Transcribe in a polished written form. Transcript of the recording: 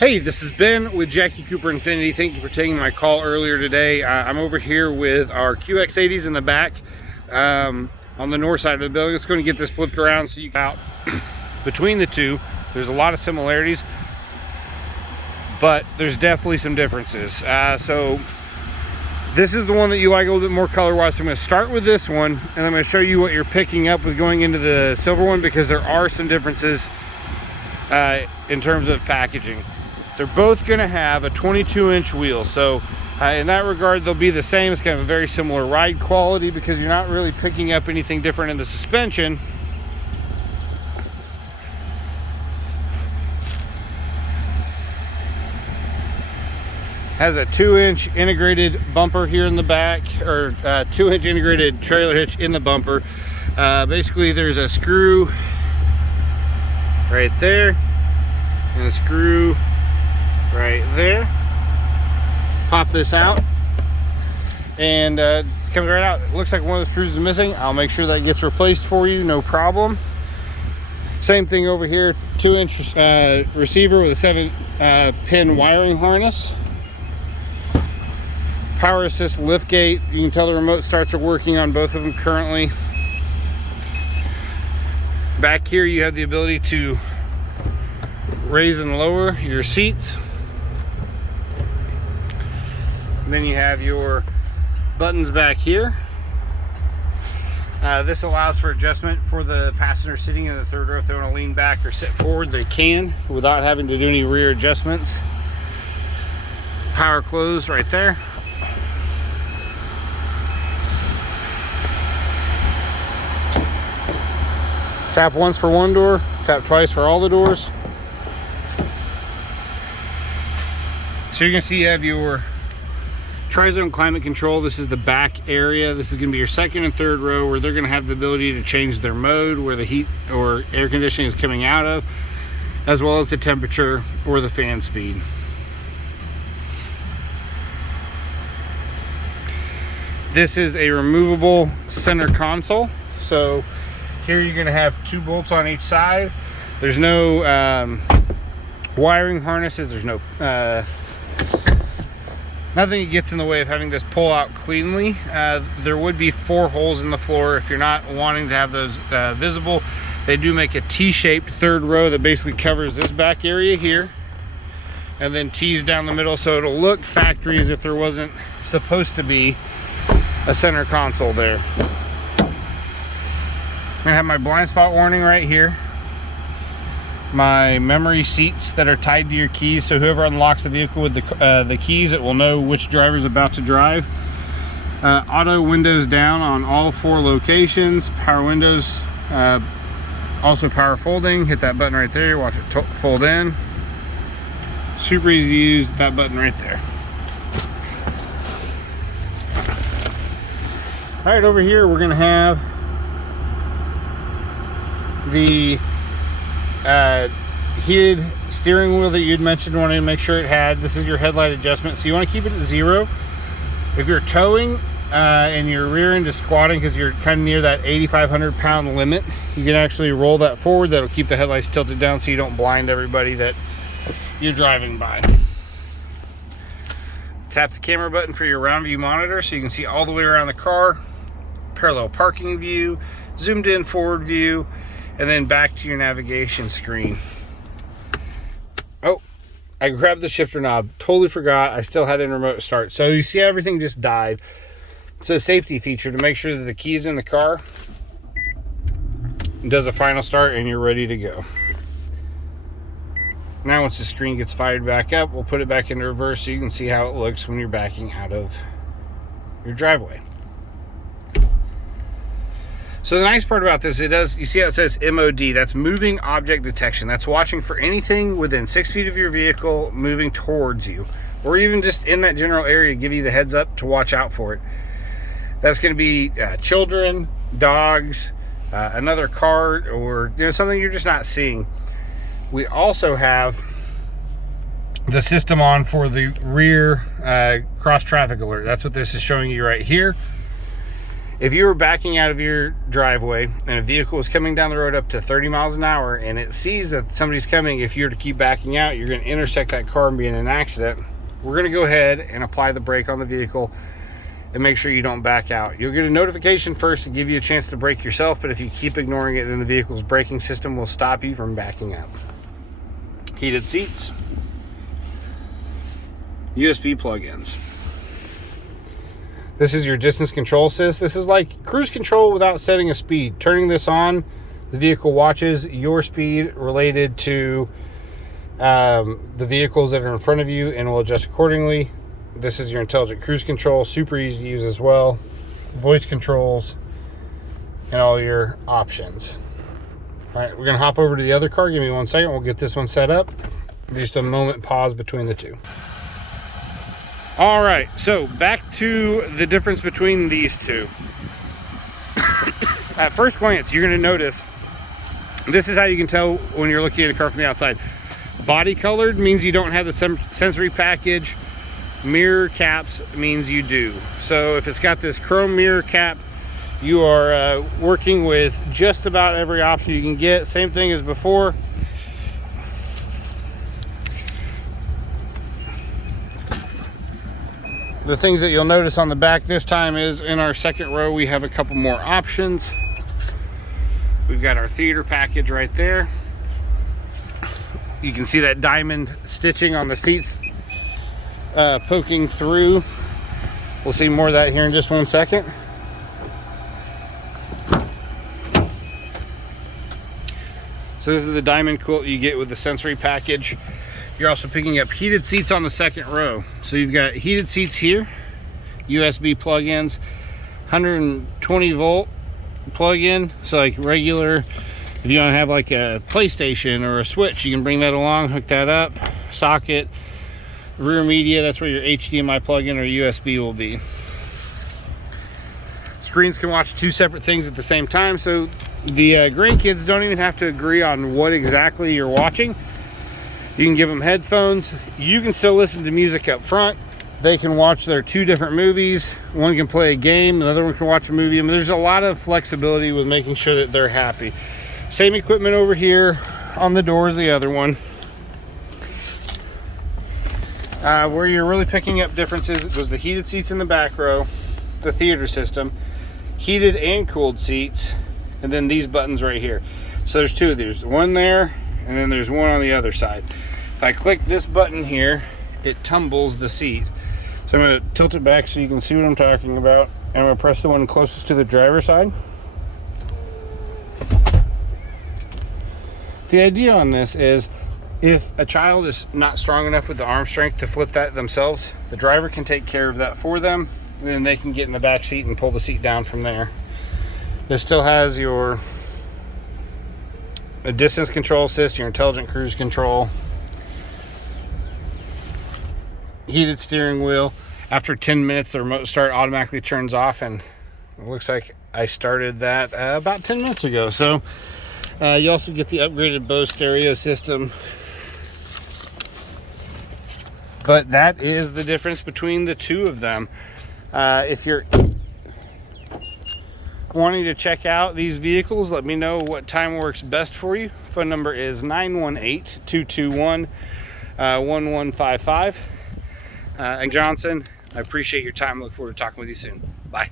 Hey, this is Ben with Jackie Cooper Infinity. Thank you for taking my call earlier today. I'm over here with our QX80s in the back on the north side of the building. It's going to get this flipped around so you out between the two. There's a lot of similarities, but there's definitely some differences. So this is the one that you like a little bit more color-wise. So I'm going to start with this one, and I'm going to show you what you're picking up with going into the silver one, because there are some differences in terms of packaging. They're both going to have a 22-inch wheel, so in that regard they'll be the same. It's kind of a very similar ride quality because you're not really picking up anything different in the suspension. Has a 2-inch integrated bumper here in the back, or 2-inch integrated trailer hitch in the bumper. Basically there's a screw right there and a screw right there. Pop this out and it's coming right out. It looks like one of the screws is missing. I'll make sure that gets replaced for you, no problem. Same thing over here, 2-inch receiver with a 7-pin wiring harness. Power assist lift gate. You can tell the remote starts are working on both of them currently. Back here you have the ability to raise and lower your seats. And then you have your buttons back here. This allows for adjustment for the passenger sitting in the third row. If they want to lean back or sit forward, they can without having to do any rear adjustments. Power close right there. Tap once for one door, tap twice for all the doors. So you're gonna see you have your tri-zone climate control. This is the back area. This is gonna be your second and third row, where they're gonna have the ability to change their mode, where the heat or air conditioning is coming out of, as well as the temperature or the fan speed. This is a removable center console. So here you're gonna have 2 bolts on each side. There's no wiring harnesses. There's no nothing that gets in the way of having this pull out cleanly. There would be 4 holes in the floor if you're not wanting to have those visible. They do make a T-shaped third row that basically covers this back area here, and then T's down the middle, so it'll look factory as if there wasn't supposed to be a center console there. I'm gonna have my blind spot warning right here. My memory seats that are tied to your keys, so whoever unlocks the vehicle with the keys, it will know which driver's about to drive. Auto windows down on all 4 locations. Power windows, also power folding. Hit that button right there, watch it fold in. Super easy to use, that button right there. All right, over here we're gonna have the heated steering wheel that you'd mentioned wanting to make sure it had. This is your headlight adjustment, so you want to keep it at 0. If you're towing and your rear end is squatting because you're kind of near that 8,500 pound limit, you can actually roll that forward. That'll keep the headlights tilted down so you don't blind everybody that you're driving by. Tap the camera button for your round view monitor so you can see all the way around the car. Parallel parking view, zoomed in forward view, and then back to your navigation screen. Oh, I grabbed the shifter knob. Totally forgot. I still had it in remote start. So you see everything just died. So a safety feature to make sure that the key's in the car. It does a final start and you're ready to go. Now once the screen gets fired back up, we'll put it back into reverse so you can see how it looks when you're backing out of your driveway. So the nice part about this, you see how it says MOD, that's moving object detection. That's watching for anything within 6 feet of your vehicle moving towards you, or even just in that general area, give you the heads up to watch out for it. That's going to be children, dogs, another car, or something you're just not seeing. We also have the system on for the rear cross traffic alert. That's what this is showing you right here. If you were backing out of your driveway and a vehicle is coming down the road up to 30 miles an hour and it sees that somebody's coming, if you're to keep backing out, you're going to intersect that car and be in an accident. We're going to go ahead and apply the brake on the vehicle and make sure you don't back out. You'll get a notification first to give you a chance to brake yourself, but if you keep ignoring it, then the vehicle's braking system will stop you from backing out. Heated seats, USB plug-ins. This is your distance control assist. This is like cruise control without setting a speed. Turning this on, the vehicle watches your speed related to the vehicles that are in front of you and will adjust accordingly. This is your intelligent cruise control, super easy to use as well. Voice controls and all your options. All right, we're gonna hop over to the other car. Give me 1 second, we'll get this one set up. Just a moment pause between the two. All right, so back to the difference between these two. At first glance, you're going to notice, this is how you can tell when you're looking at a car from the outside. Body colored means you don't have the sensory package. Mirror caps means you do. So if it's got this chrome mirror cap, you are working with just about every option you can get. Same thing as before. The things that you'll notice on the back this time is in our second row, we have a couple more options. We've got our theater package right there. You can see that diamond stitching on the seats poking through. We'll see more of that here in just 1 second. So this is the diamond quilt you get with the sensory package. You're also picking up heated seats on the second row. So you've got heated seats here, USB plug-ins, 120 volt plug-in. So like regular, if you want to have like a PlayStation or a Switch, you can bring that along, hook that up, socket, rear media, that's where your HDMI plug-in or USB will be. Screens can watch two separate things at the same time, so the grandkids don't even have to agree on what exactly you're watching. You can give them headphones. You can still listen to music up front. They can watch their two different movies. One can play a game, the other one can watch a movie. I mean, there's a lot of flexibility with making sure that they're happy. Same equipment over here on the doors, the other one. Where you're really picking up differences was the heated seats in the back row, the theater system, heated and cooled seats, and then these buttons right here. So there's two. There's one there, and then there's one on the other side. If I click this button here, it tumbles the seat. So I'm going to tilt it back so you can see what I'm talking about. And I'm going to press the one closest to the driver's side. The idea on this is if a child is not strong enough with the arm strength to flip that themselves, the driver can take care of that for them. And then they can get in the back seat and pull the seat down from there. This still has your distance control assist, your intelligent cruise control, heated steering wheel. After 10 minutes, the remote start automatically turns off, and it looks like I started that about 10 minutes ago. So you also get the upgraded Bose stereo system. But that is the difference between the two of them. If you're wanting to check out these vehicles, let me know what time works best for you. Phone number is 918-221-1155. And Johnson, I appreciate your time. Look forward to talking with you soon. Bye.